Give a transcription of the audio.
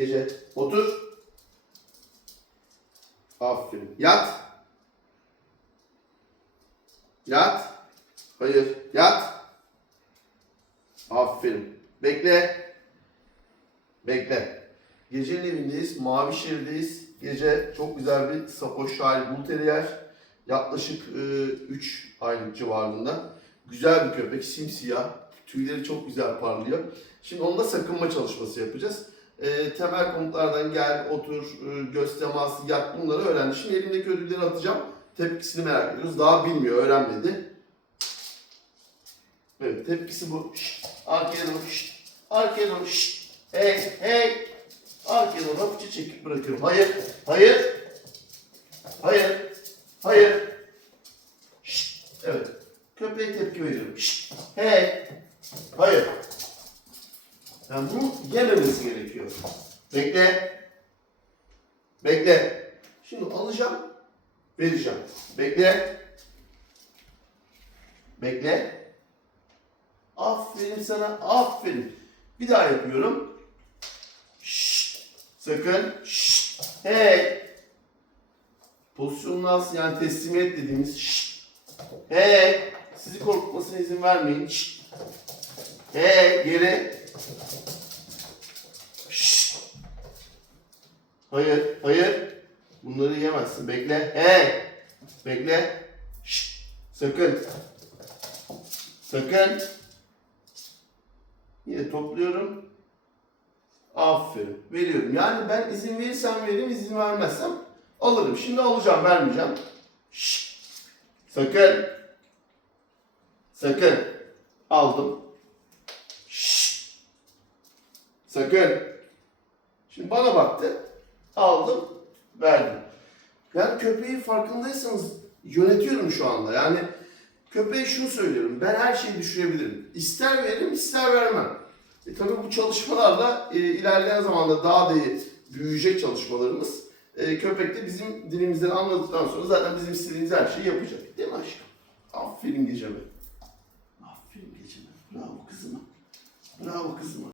Gece. Otur. Aferin. Yat. Yat. Hayır. Yat. Aferin. Bekle. Bekle. Gecenin evindeyiz. Mavi şehirdeyiz. Gece çok güzel bir Sapoş Şahil Bull Terrier. Yaklaşık 3 aylık civarında. Güzel bir köpek. Simsiyah. Tüyleri çok güzel parlıyor. Şimdi onunla sakınma çalışması yapacağız. E, temel komutlardan gel, otur, e, göz yat bunları öğrendi. Şimdi elimdeki ödülleri atacağım. Tepkisini merak ediyoruz. Daha bilmiyor, öğrenmedi. Evet, tepkisi bu. Şşt, arkaya doğru, şşt, arkaya doğru, şşt, hey, hey. Arkaya doğru hafifçe çekip bırakıyorum. Hayır, hayır, hayır, hayır. Şşt, evet. Köpeğe tepki veriyorum. Şşt, hey, hayır. Yani bunu yememesi gerekiyor. Bekle. Bekle. Şimdi alacağım, vereceğim. Bekle. Bekle. Aferin sana, aferin. Bir daha yapıyorum. Şşt. Sakın. Şşt. Hey. Pozisyonun nasıl yani teslimiyet dediğimiz şşt. Hey. Sizi korkutmasına izin vermeyin. Şşt. Hey. Geri. Şşt. Hayır, hayır. Bunları yemezsin. Bekle. Hey. Bekle. Şşt. Sakın. Sakın. Yine topluyorum. Aferin. Veriyorum. Yani ben izin verirsem veririm, izin vermezsem alırım. Şimdi alacağım, vermeyeceğim. Şşt. Sakın. Sakın. Aldım. Şşt. Sakın. Şimdi bana baktı. Aldım. Verdim. Yani köpeği farkındaysanız yönetiyorum şu anda. Yani köpeğe şunu söylüyorum. Ben her şeyi düşürebilirim. İster veririm ister vermem. E tabii bu çalışmalarla e, ilerleyen zamanda daha da büyüyecek çalışmalarımız. E, köpek de bizim dilimizden anladıktan sonra zaten bizim istediğimiz her şeyi yapacak. Değil mi aşkım? Aferin geceme. Aferin geceme. Bravo kızıma. Bravo kızıma.